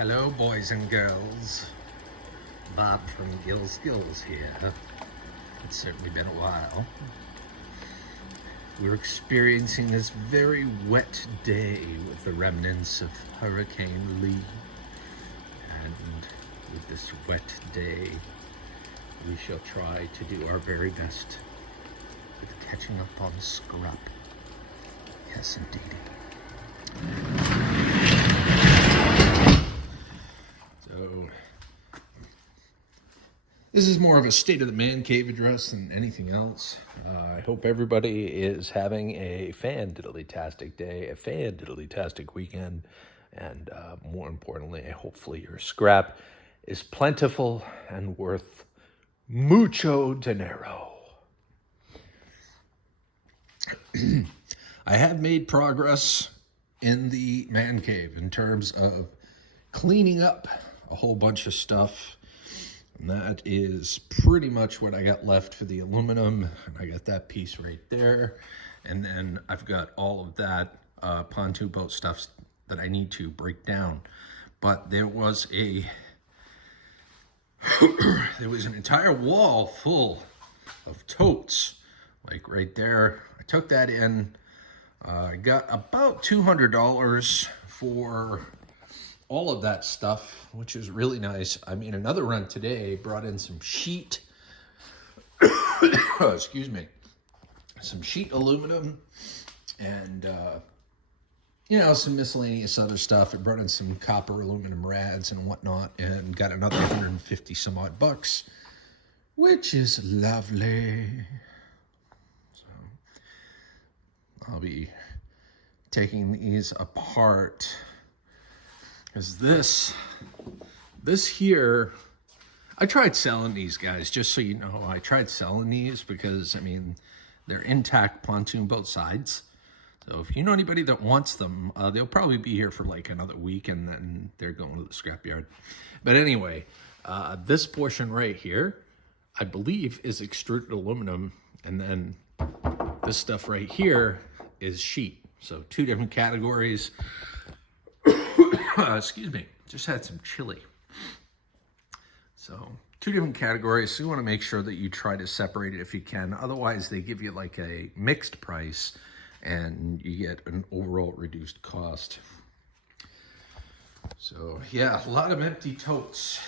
Hello, boys and girls. Bob from Gill Skills here. It's certainly been a while. We're experiencing this very wet day with the remnants of Hurricane Lee. And with this wet day, we shall try to do our very best with catching up on scrap. Yes, indeed. So, this is more of a state of the man cave address than anything else. I hope everybody is having a fan-diddly-tastic day, a fan-diddly-tastic weekend, and more importantly, hopefully your scrap is plentiful and worth mucho dinero. I have made progress in the man cave in terms of cleaning up a whole bunch of stuff. And that is pretty much what I got left for the aluminum. And I got that piece right there. And then I've got all of that pontoon boat stuff that I need to break down. But there was an entire wall full of totes, like right there. I took that in. I got about $200 for all of that stuff, which is really nice. I mean, another run today brought in some sheet, excuse me, some sheet aluminum and, some miscellaneous other stuff. It brought in some copper aluminum rads and whatnot and got another 150 some odd bucks, which is lovely. So I'll be taking these apart. Because this here, I tried selling these guys, just so you know. I tried selling these because, I mean, they're intact pontoon boat sides. So if you know anybody that wants them, they'll probably be here for like another week and then they're going to the scrapyard. But anyway, this portion right here, I believe is extruded aluminum. And then this stuff right here is sheet. So two different categories. Excuse me, just had some chili. So two different categories. So you want to make sure that you try to separate it if you can. Otherwise, they give you like a mixed price and you get an overall reduced cost. So yeah, a lot of empty totes.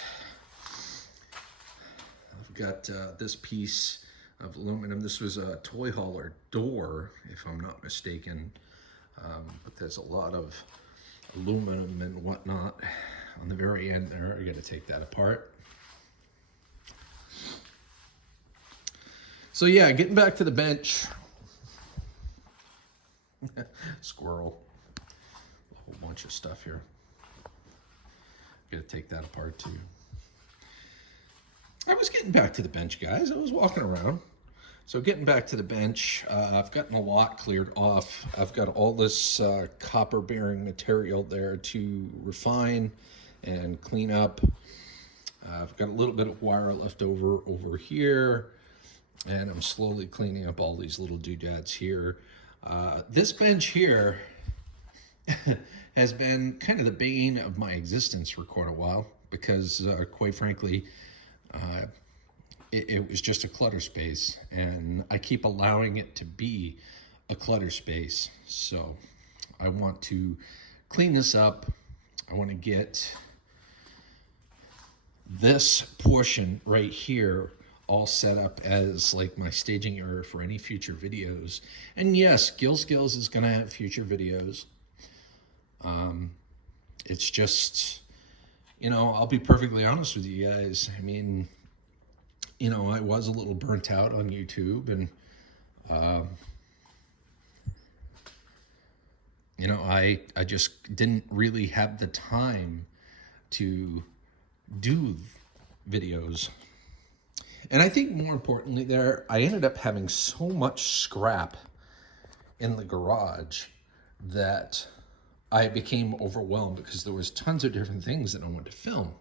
I've got this piece of aluminum. This was a toy hauler door, if I'm not mistaken. But there's a lot of aluminum and whatnot on the very end there. I got to take that apart. So yeah, getting back to the bench. Squirrel. A whole bunch of stuff here. Got to take that apart too. I was getting back to the bench, guys. I was walking around. So getting back to the bench, I've gotten a lot cleared off. I've got all this copper bearing material there to refine and clean up. I've got a little bit of wire left over here, and I'm slowly cleaning up all these little doodads here. This bench here has been kind of the bane of my existence for quite a while because, quite frankly, it was just a clutter space, and I keep allowing it to be a clutter space. So I want to clean this up. I want to get this portion right here all set up as like my staging area for any future videos. And yes, Gill Skills is going to have future videos. It's just, I'll be perfectly honest with you guys. I mean, I was a little burnt out on YouTube, and, I just didn't really have the time to do videos. And I think more importantly I ended up having so much scrap in the garage that I became overwhelmed because there was tons of different things that I wanted to film.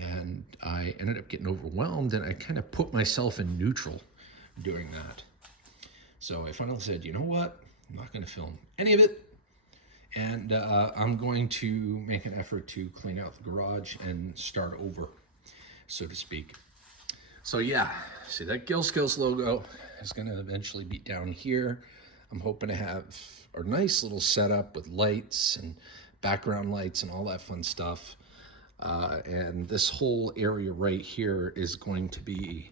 And I ended up getting overwhelmed, and I kind of put myself in neutral doing that. So I finally said, you know what? I'm not going to film any of it. And I'm going to make an effort to clean out the garage and start over, so to speak. So yeah, see that Gill Skills logo is going to eventually be down here. I'm hoping to have a nice little setup with lights and background lights and all that fun stuff. And this whole area right here is going to be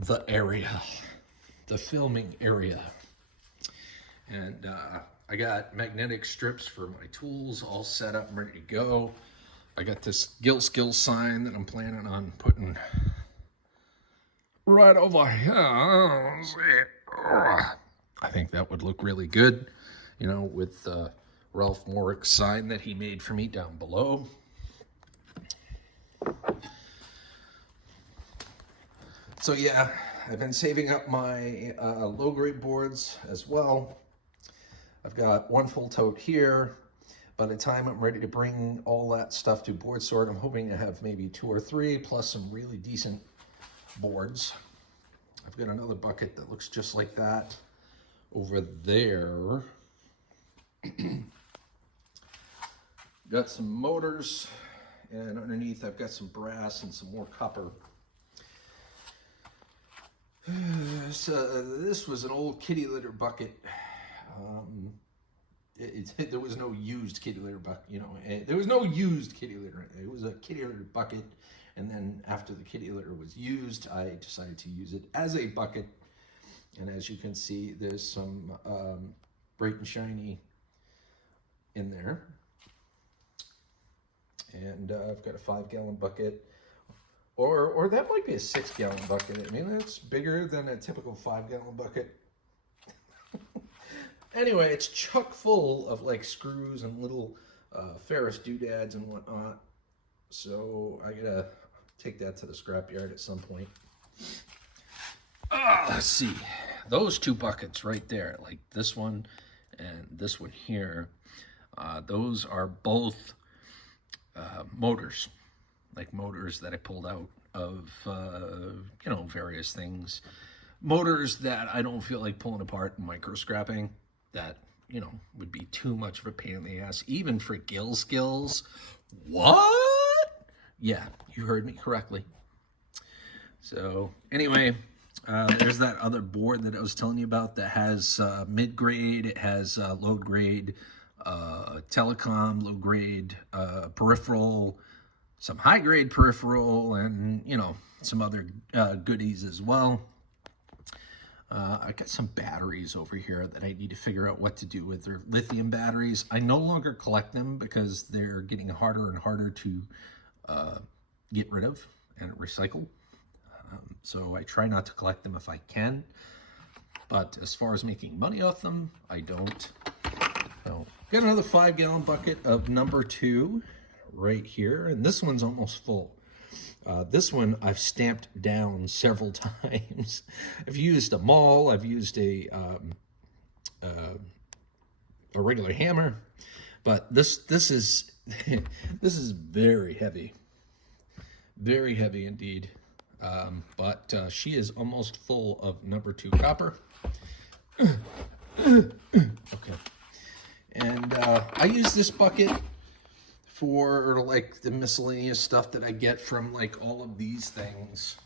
the area, the filming area. And I got magnetic strips for my tools all set up and ready to go. I got this Gill Skills sign that I'm planning on putting right over here. I think that would look really good, you know, with the Ralph Morrick sign that he made for me down below. So yeah, I've been saving up my low-grade boards as well. I've got one full tote here. By the time I'm ready to bring all that stuff to board sort, I'm hoping to have maybe 2 or 3 plus some really decent boards. I've got another bucket that looks just like that over there. Got some motors, and underneath I've got some brass and some more copper. So this was an old kitty litter bucket. There was no used kitty litter bucket, you know. There was no used kitty litter. It was a kitty litter bucket, and then after the kitty litter was used, I decided to use it as a bucket. And as you can see, there's some bright and shiny in there. And I've got a 5-gallon bucket, or that might be a 6-gallon bucket. I mean, that's bigger than a typical 5-gallon bucket. Anyway, it's chock full of like screws and little Ferris doodads and whatnot. So I gotta take that to the scrapyard at some point. Let's see, those 2 buckets right there, like this one and this one here, those are both motors, like motors that I pulled out of, you know, various things. Motors that I don't feel like pulling apart and micro scrapping, that, you know, would be too much of a pain in the ass, even for Gill Skills. What? Yeah, you heard me correctly. So anyway, there's that other board that I was telling you about that has mid-grade, it has low-grade telecom, low-grade peripheral, some high-grade peripheral, and, you know, some other goodies as well. I got some batteries over here that I need to figure out what to do with. They're lithium batteries. I no longer collect them because they're getting harder and harder to get rid of and recycle. So I try not to collect them if I can. But as far as making money off them, I don't. So, got another 5-gallon bucket of number 2 right here. And this one's almost full. This one I've stamped down several times. I've used a maul. I've used a regular hammer, but this is this is very heavy indeed. But she is almost full of number 2 copper. Okay, and I use this bucket for like the miscellaneous stuff that I get from like all of these things.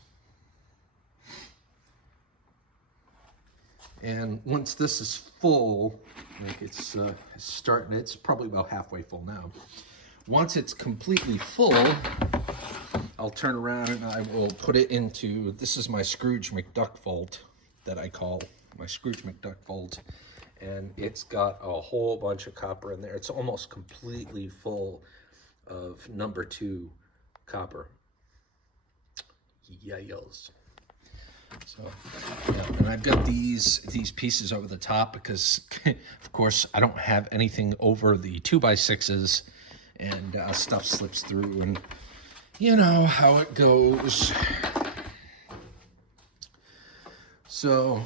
And once this is full, like it's starting, it's probably about halfway full now. Once it's completely full, I'll turn around and I will put it into, this is my Scrooge McDuck vault that I call my Scrooge McDuck vault. And it's got a whole bunch of copper in there. It's almost completely full of number 2 copper. Yells. So, yeah, and I've got these pieces over the top because, of course, I don't have anything over the 2x6s, and stuff slips through, and you know how it goes. So,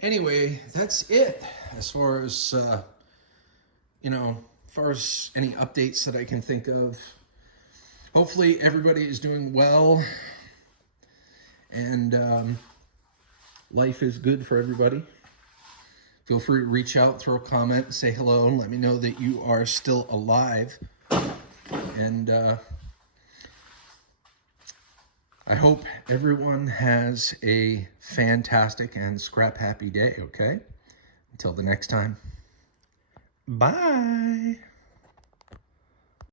anyway, that's it as far as you know. As far as any updates that I can think of. Hopefully everybody is doing well, and life is good for everybody. Feel free to reach out, throw a comment, say hello, and let me know that you are still alive. And I hope everyone has a fantastic and scrap happy day, okay? Until the next time, bye.